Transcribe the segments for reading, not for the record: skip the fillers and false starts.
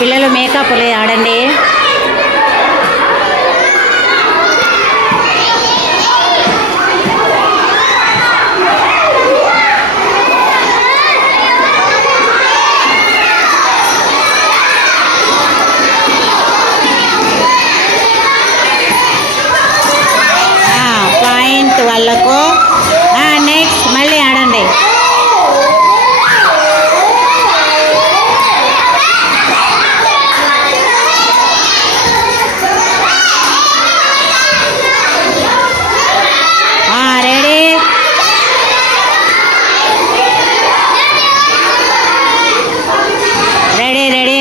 పిల్లలు మేకప్లు ఆడండి. పాయింట్ వాళ్ళకు. నెక్స్ట్ మళ్ళీ ఆడండి. Ready ready ready.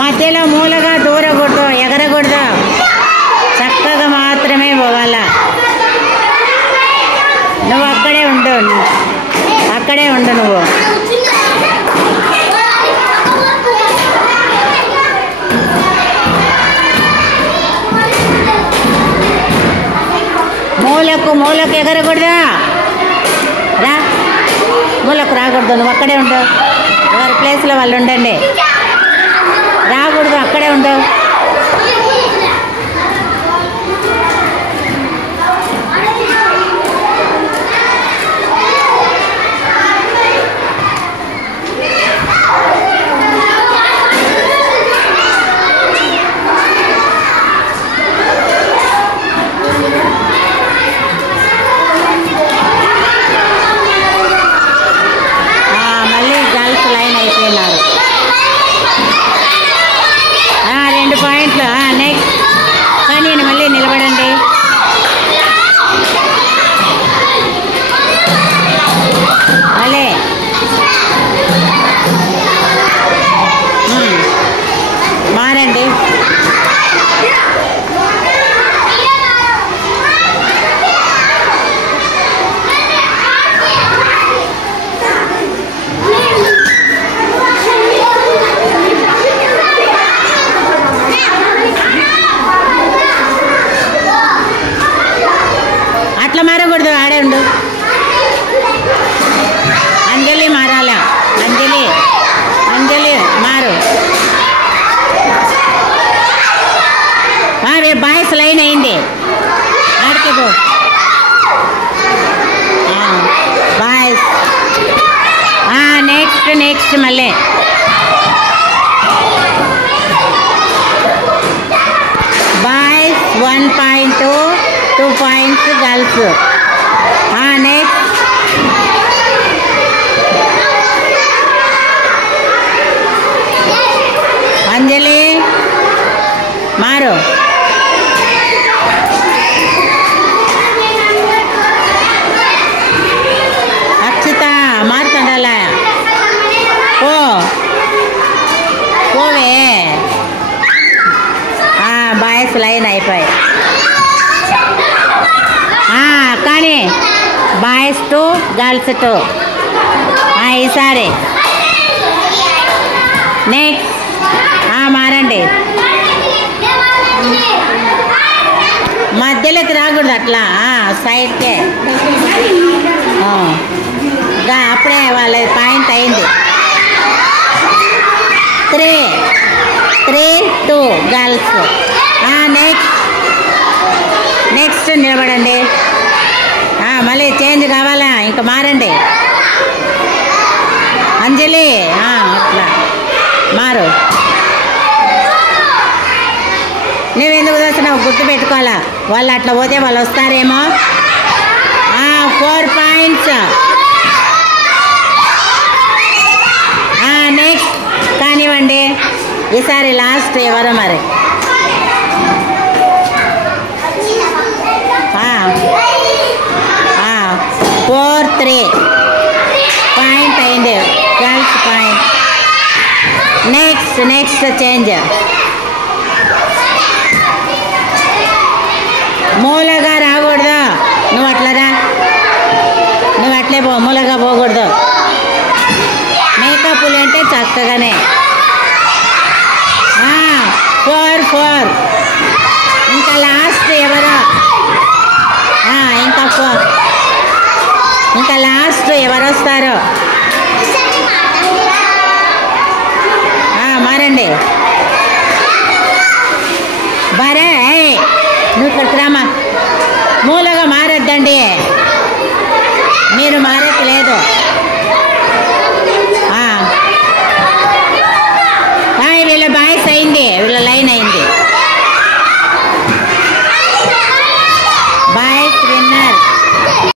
మధ్యలో మూలగా దూరకూడదు, ఎగరకూడదు, చక్కగా మాత్రమే పోవాలా. నువ్వు అక్కడే ఉండు, అక్కడే ఉండు నువ్వు. మూలకు ఎగరకూడదా, రా. మూలకు రాకూడదు, నువ్వు అక్కడే ఉండు. ఎవరి ప్లేస్లో వాళ్ళు ఉండండి. రాకూడదు, అక్కడే ఉండు. మళ్ళీ గర్ల్స్ లైన్ అయిపోయినారు. 2 పాయింట్లు. నెక్స్ట్ కానీ మళ్ళీ నిలబడండి. మళ్ళీ మారండి. అట్లా మారకూడదు, ఆడే ఉండు. అంజలి మారాలా, అంజలి అంజలి మారు. బాయ్స్ లైన్ అయింది, ఆడికి పో. బాయ్స్. నెక్స్ట్ నెక్స్ట్ మళ్ళీ boys 1 point, 2 points girls. Next Anjali మారు. అక్షిత మారుతుండాలా, పోవే. బాయ్స్ లైన్ అయిపోయి. కానీ బాయ్స్ 2 గర్ల్స్ 2. ఈసారి నెక్స్ట్ మారండి. మధ్యలోకి రాకూడదు, అట్లా సైడ్కే. అప్పుడే వాళ్ళ పాయింట్ అయింది. 3-2 గర్ల్స్. నెక్స్ట్ నిలబడండి. మళ్ళీ చేంజ్ కావాలా, ఇంకా మారండి. అంజలి అట్లా మారు. నువ్వెందుకు చూస్తున్నావు, గుర్తు పెట్టుకోవాలా. వాళ్ళు అట్లా పోతే వాళ్ళు వస్తారేమో. 4 పాయింట్స్. నెక్స్ట్ కానివ్వండి. ఈసారి లాస్ట్ ఎవరో మరి. 4-3 పాయింట్ అయింది, గర్ల్స్ పాయింట్. Next change. మూలగా రాకూడదు, నువ్వు అట్లా రా, నువ్వు అట్లే పో, మూలగా పోకూడదు. మేకప్లు అంటే చక్కగానే 4. ఇంకా లాస్ట్ ఎవరు? ఇంకా 4. ఇంకా లాస్ట్ ఎవరు వస్తారు? మారండి. బరే నువ్వు ఇక్కడికి రామా. మూలగా మారద్దండి, మీరు మారట్లేదు.